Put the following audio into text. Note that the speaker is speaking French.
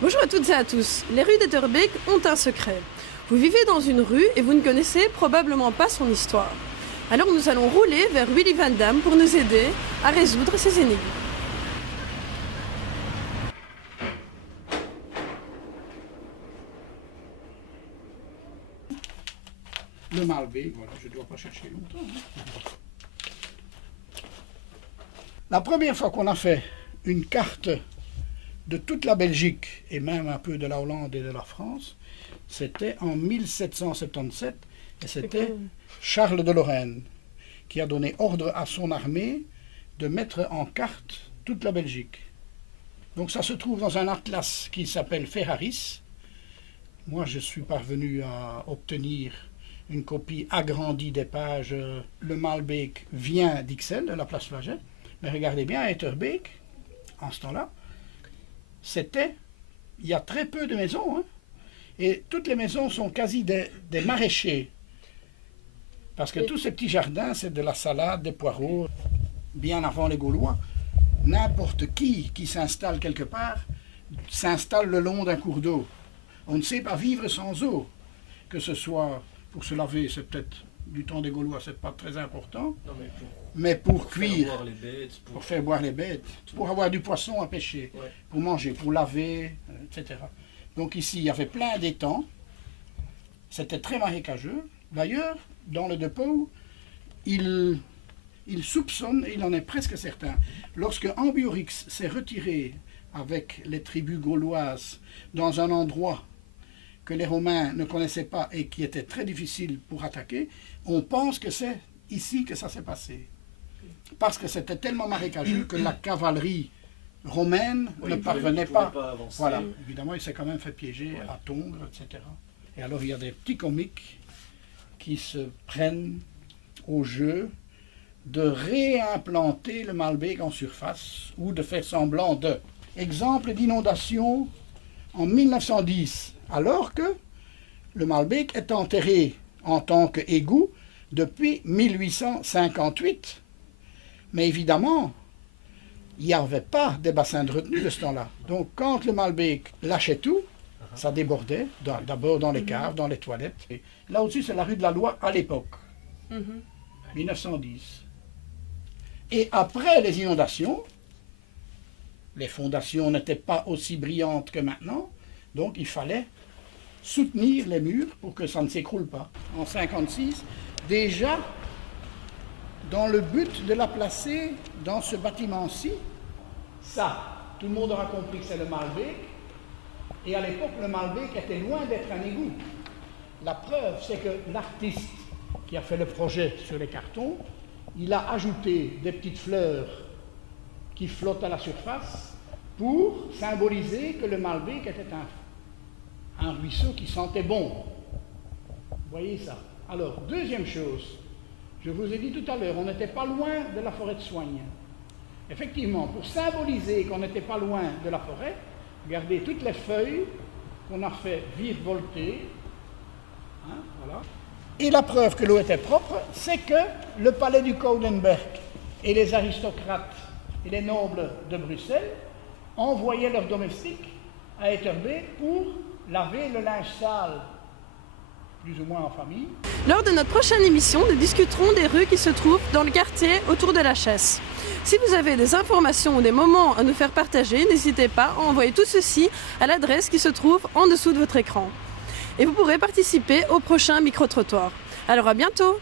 Bonjour à toutes et à tous. Les rues d'Etterbeek ont un secret. Vous vivez dans une rue et vous ne connaissez probablement pas son histoire. Alors nous allons rouler vers Willy Van Damme pour nous aider à résoudre ces énigmes. Le Malbeek, voilà, je ne dois pas chercher longtemps. La première fois qu'on a fait une carte de toute la Belgique et même un peu de la Hollande et de la France, c'était en 1777 et c'était Charles de Lorraine qui a donné ordre à son armée de mettre en carte toute la Belgique. Donc ça se trouve dans un atlas qui s'appelle Ferraris. Moi je suis parvenu à obtenir une copie agrandie des pages. Le Malbeek vient d'Ixelles, de la place Flagey, mais regardez bien, à Etterbeek, en ce temps-là, il y a très peu de maisons, hein, et toutes les maisons sont quasi des maraîchers, parce que tous ces petits jardins, c'est de la salade, des poireaux. Bien avant les Gaulois, n'importe qui s'installe quelque part, s'installe le long d'un cours d'eau. On ne sait pas vivre sans eau, que ce soit pour se laver, c'est peut-être du temps des Gaulois, c'est pas très important, non, mais pour cuire, faire boire les bêtes, pour faire boire les bêtes, pour avoir du poisson à pêcher, ouais, pour manger, pour laver, etc. Donc ici, il y avait plein d'étangs, c'était très marécageux. D'ailleurs, dans le dépôt, il soupçonne, il en est presque certain, lorsque Ambiorix s'est retiré avec les tribus gauloises dans un endroit que les Romains ne connaissaient pas et qui était très difficile pour attaquer, on pense que c'est ici que ça s'est passé. Parce que c'était tellement marécageux que la cavalerie romaine ne parvenait pas. Voilà, évidemment, il s'est quand même fait piéger, ouais, à Tongres, etc. Et alors, il y a des petits comiques qui se prennent au jeu de réimplanter le Malbeek en surface ou de faire semblant de. Exemple d'inondation en 1910. Alors que le Malbeek est enterré en tant qu'égout depuis 1858. Mais évidemment, il n'y avait pas de bassin de retenue de ce temps-là. Donc quand le Malbeek lâchait tout, ça débordait, d'abord dans les caves, dans les toilettes. Et là au-dessus, c'est la rue de la Loi à l'époque, 1910. Et après les inondations, les fondations n'étaient pas aussi brillantes que maintenant, donc il fallait soutenir les murs pour que ça ne s'écroule pas. En 1956, déjà, dans le but de la placer dans ce bâtiment-ci, ça, tout le monde aura compris que c'est le Malbeek, et à l'époque, le Malbeek était loin d'être un égout. La preuve, c'est que l'artiste qui a fait le projet sur les cartons, il a ajouté des petites fleurs qui flottent à la surface pour symboliser que le Malbeek était un ruisseau qui sentait bon. Vous voyez ça? Alors, deuxième chose, je vous ai dit tout à l'heure, on n'était pas loin de la forêt de Soignes. Effectivement, pour symboliser qu'on n'était pas loin de la forêt, regardez toutes les feuilles qu'on a fait virevolter. Hein, voilà. Et la preuve que l'eau était propre, c'est que le palais du Koudenberg et les aristocrates et les nobles de Bruxelles envoyaient leurs domestiques à Etterbeek pour laver le linge sale, plus ou moins en famille. Lors de notre prochaine émission, nous discuterons des rues qui se trouvent dans le quartier autour de la Chesse. Si vous avez des informations ou des moments à nous faire partager, n'hésitez pas à envoyer tout ceci à l'adresse qui se trouve en dessous de votre écran. Et vous pourrez participer au prochain micro-trottoir. Alors à bientôt!